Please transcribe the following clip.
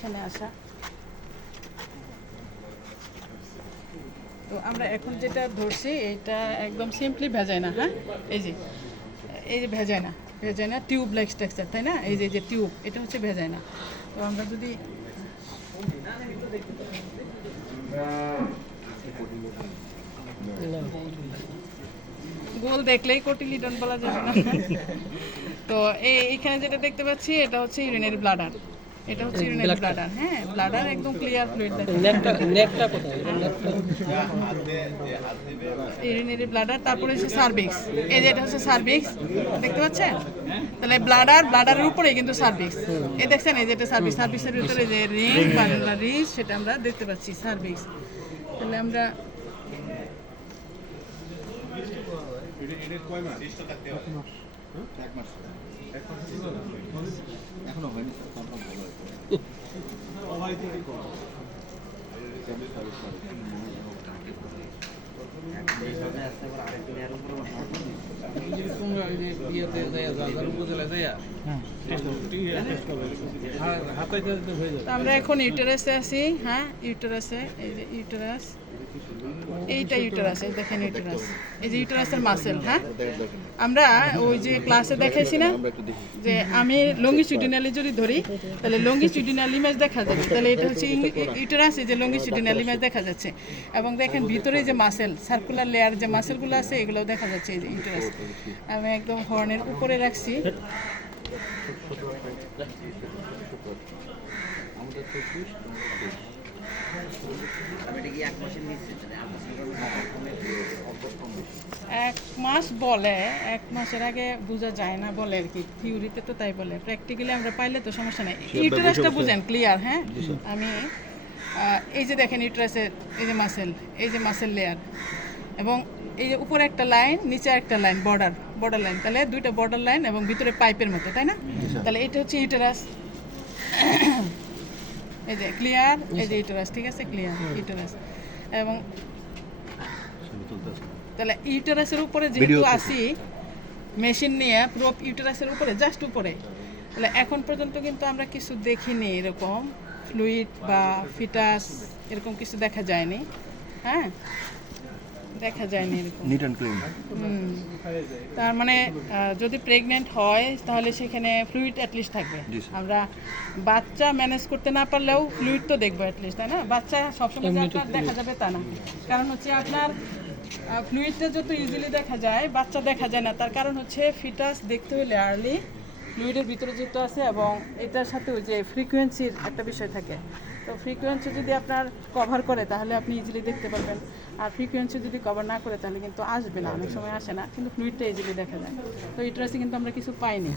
এখানে আসা। তো আমরা এখন যেটা ধরছি এটা একদম সিম্পলি ভেজায় না। হ্যাঁ, এই যে ভেজায় না টিউব লাইক স্ট্রাকচার, তাই না? এই যে টিউব, এটা হচ্ছে ভেজায় না। তো আমরা যদি গোল দেখলেই কোটিলিডন বলা যাবে না। তো এইখানে যেটা দেখতে পাচ্ছি এটা হচ্ছে ইউরিনারি ব্লাডার। এটা হচ্ছে ইউরিনারি ব্লাডার। হ্যাঁ, ব্লাডার একদম ক্লিয়ার ফ্লুইড দেখেন। নেকটা কোথায়? ইউরিনারি ব্লাডার, তারপরে হচ্ছে সার্ভিক্স। এই যে এটা হচ্ছে সার্ভিক্স, দেখতে পাচ্ছেন? তাহলে ব্লাডারের উপরে কিন্তু সার্ভিক্স। এই দেখছেন, এই যে এটা সার্ভিক্স, সার্ভিক্সের ভিতরে যে রিং বা রিস সেটা আমরা দেখতে পাচ্ছি, সার্ভিক্স। তাহলে আমরা এখনো হয়নি আমরা এখন ইউটেরাসে আছি। হ্যাঁ, ইউটেরাসে, এই যে ইউটেরাস, এইটা ইউটেরাস, এই দেখেন ইউটেরাস, এই যে ইউটেরাসের মাসেল। হ্যাঁ, আমরা ওই যে ক্লাসে দেখাইছি না যে আমি লঙ্গিটিউডিনালি যদি ধরি তাহলে লঙ্গিটিউডিনাল ইমেজ দেখা যাবে। তাহলে এটা হচ্ছে ইউটেরাস, এই যে লঙ্গিটিউডিনাল ইমেজ দেখা যাচ্ছে। এবং দেখেন ভিতরে যে মাসেল, সার্কুলার লেয়ার যে মাসেলগুলো আছে এগুলোও দেখা যাচ্ছে। এই যে ইউটেরাস আমি একদম হর্নের উপরে রাখছি। এক মাস বলে, 1 মাসের আগে বোঝা যায় না বলে আর কি, থিওরিতে তো তাই বলে, প্র্যাকটিক্যালি আমরা পাইলে তো সমস্যা নেই। ইউটেরাসটা বুঝেন ক্লিয়ার? হ্যাঁ, আমি এই যে দেখেন ইউটেরাসের এই যে মাসেল লেয়ার, এবং এই যে উপরে একটা লাইন, নিচে একটা লাইন, বর্ডার লাইন, তাহলে দুইটা বর্ডার লাইন এবং ভিতরে পাইপের মতো, তাই না? তাহলে এটা হচ্ছে ইউটেরাস। এই যে ক্লিয়ার, এই যে ইউটেরাস, ঠিক আছে, ক্লিয়ার ইউটেরাস। এবং তাহলে ইউটেরাসের উপরে যেহেতু আসি মেশিন নিয়ে, পুরো ইউটেরাসের উপরে, জাস্ট উপরে, তাহলে এখন পর্যন্ত কিন্তু আমরা কিছু দেখিনি এরকম ফ্লুইড বা ফিটাস, এরকম কিছু দেখা যায়নি। হ্যাঁ, দেখা যায়নি এরকম। Neat and clean. তার মানে যদি প্রেগনেন্ট হয় তাহলে সেখানে ফ্লুইড অ্যাটলিস্ট থাকবে। আমরা বাচ্চা ম্যানেজ করতে না পারলেও ফ্লুইড তো দেখবো অ্যাটলিস্ট, তাই না? বাচ্চা সবসময় যে আপনার দেখা যাবে তা না, কারণ হচ্ছে আপনার ফ্লুইডটা যত ইজিলি দেখা যায় বাচ্চা দেখা যায় না। তার কারণ হচ্ছে ফিটাস দেখতে হলে আর্লি ফ্লুইডের ভিতরে যেহেতু আছে, এবং এটার সাথে ওই যে ফ্রিকোয়েন্সির একটা বিষয় থাকে। তো ফ্রিকোয়েন্সি যদি আপনার কভার করে তাহলে আপনি ইজিলি দেখতে পারবেন, আর ফ্রিকোয়েন্সি যদি কভার না করে তাহলে কিন্তু আসবে না, অনেক সময় আসে না, কিন্তু ফ্লুইডটা ইজিলি দেখা যায়। তো ইউটেরাসে কিন্তু আমরা কিছু পাইনি।